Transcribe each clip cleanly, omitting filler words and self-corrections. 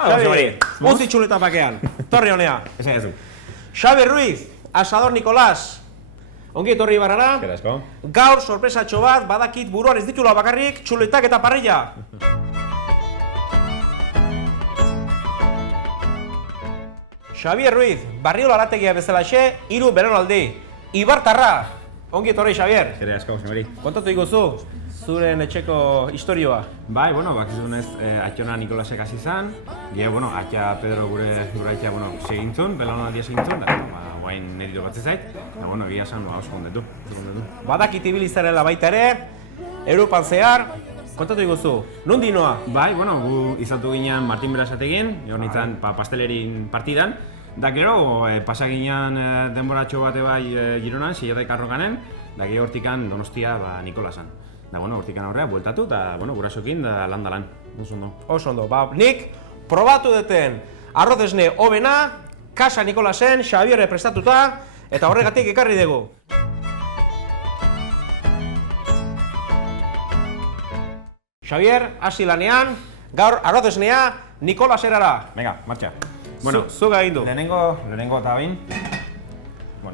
Xabi, uzi txuleta bakean, torri honea. Esan ezu. Xabi Ruiz, Asador Nicolás, ongi etorri Ibarrara. Gerasko. Gaur sorpresatxo bat, badakit buruan ez ditula bakarrik, txuletak eta parrilla. Xavier Ruiz, Barriola Arategia bezalaxe, 3 belaunaldi. Ibartarra, ongi etorri Xavier. Gerasko, Xamari. Kontatu iguzu, zuren etxeko historioa. Bai, bakizunez, atxona Nikolasek hasi izan, bueno, atxa Pedro gure aitea, segintzun, belaunaldia segintzun, da, guain nire batze zait, da, egia esan, oso kondetu. Badakit ibilizarela baita ere, Europan zehar, kontatu iguzu, nondi noa? Bai, gu izatu ginen Martin Berasategin, egon nintzen pastelerin partidan, da gero, pasa ginen denboratxo bate bai Gironan, Sierra Karrokanen, da gero hortikan Donostia Nikolasan. Da, hortikan aurrea, bueltatu, eta, gurasokin, da lan. Oso ondo. Oso ondo, nik probatu deten arroz esne hobena, Casa Nikolasen, Xabierre prestatuta, eta horregatik ekarri dugu. Xavier, hasi lanean, gaur arroz esnea Nikolaserara. Venga, martxa. Zuga egin du. Lehenengo eta bain.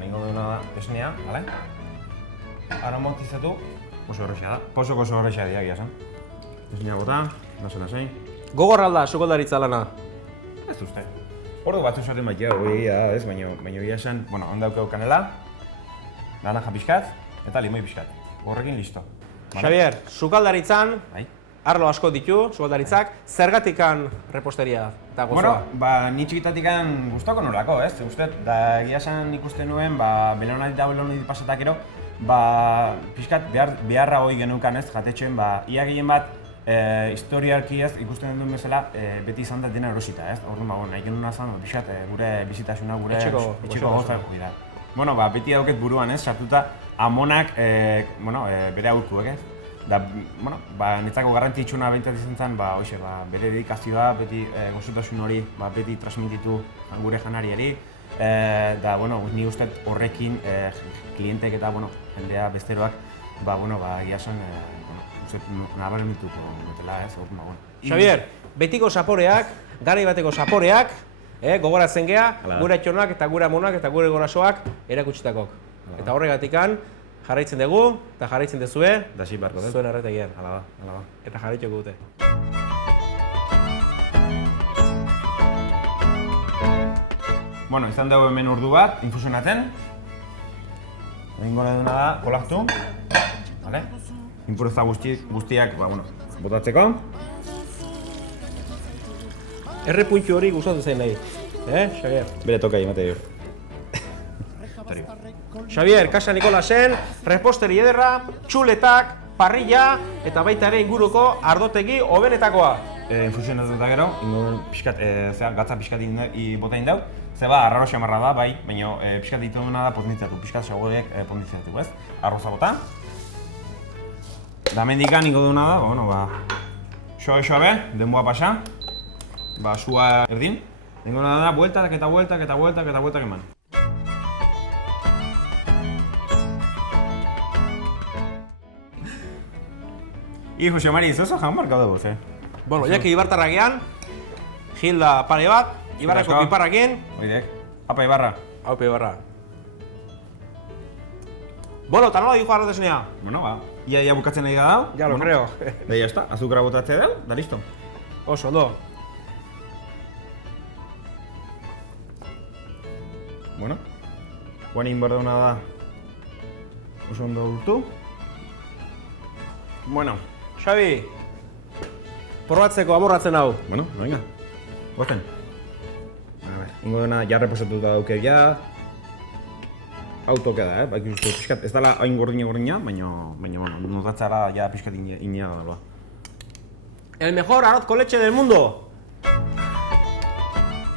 Ingo duna da esnea, bale? Aromatizatu. Oso horrexea da. Posoko oso horrexea dira, esan. Esnea bota, lasai. Gogorralda, sukoldaritza lana. Ez uste. Ordu batzu esaten baitea, ez, baina egia esan, ondaukeu kanela, naranja pixkat, eta limoi pixkat. Horrekin listo. Xavier, sukaldaritzan, arlo asko ditu, sukaldaritzak, zergatikan reposteria eta gozoa? Ni txikitatikan gustoko nolako, ez? Uste, da egia esan ikusten nuen, belaunaldi eta belaunaldi pasatakero, pixkat beharra hoi genukan ez, jatetxoen, ia gehien bat, historialki ez, ikusten duen bezala, beti izan da dena erosita, ez? Orduan, nahi genuna zan, pixkat, gure bizitasuna, gure etxeko gozak dira. Beti dauket buruan ez, sartuta amonak, bere aurkuek ez. Da, netzako garrantzitsuna behintzat izan zen, bere dedikazioa, beti gozotasun hori, beti transmititu gure janariari. Da, ni uste horrekin klientek eta, jendea besteroak, egia esan, nabarmenituko dutela ez, Xavier, betiko zaporeak, garai bateko zaporeak, gogoratzen gea, gure atxonak eta gure amonak eta gure gorasoak erakutsitakok. Eta horregatikan, jarraitzen dugu, eta jarraitzen dezue, zuen arretegian. Eta jarraituko dute. Izan dugu hemen ordu bat, infusionatzen. Egingo duguna da, kolaktu. Impurezta guztiak, botatzeko. Errepuntxu hori gustatu zain nahi, Xavier? Bere tokai, emate dio. Xavier, Casa Nikolasen, reposteri ederra, txuletak, parrilla eta baita ere inguruko ardotegi hobenetakoa. Infusionatuta gero, gatza pixkat bota indau. Zeba, arraro xamarra da, bai, baina pixkat ditu duna da potnitzatu, pixkat xagodeek potnitzatu, ez? Arroza bota. Da mendikan ingo duna da, xoabe, denboa pasa. Sua erdin. Ingo duna da, bueltak eta bueltak eman. Jose Mari, zozo jaun markau dugu, ze? Jaki Ibartarragean, Gilda pare bat, Ibarrako piparrakin. Oidek, apa Ibarra. Haupa Ibarra. Eta nola dijo arroz esnea? Ia bukatzen nahi da dau. Ya lo creo. Da, ya está, azukra botatzea dau, da listo. Oso, ondo. Guan egin behar dauna da oso ondo urtu. Xabi, probatzeko amorratzen hau. Venga, gozen. Ingo dena ja reposatuta dauke ja. Hau toke da, pixkat, ez dala hain gordina, baina notatzara ja pixkat inea da. El mejor arroz con leche del mundo.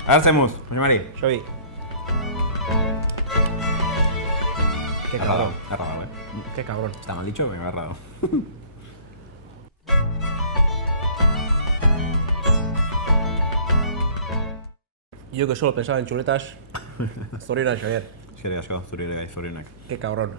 Arratzemuz, Jose Mari. Xabi. Qué cabrón. Errado, Qué cabrón. Está mal dicho, pero errado. Yo que solo pensaba en chuletas, zorionak, Xavier. Eskerrik asko, zuri ere gai, zorionak. Qué cabrón.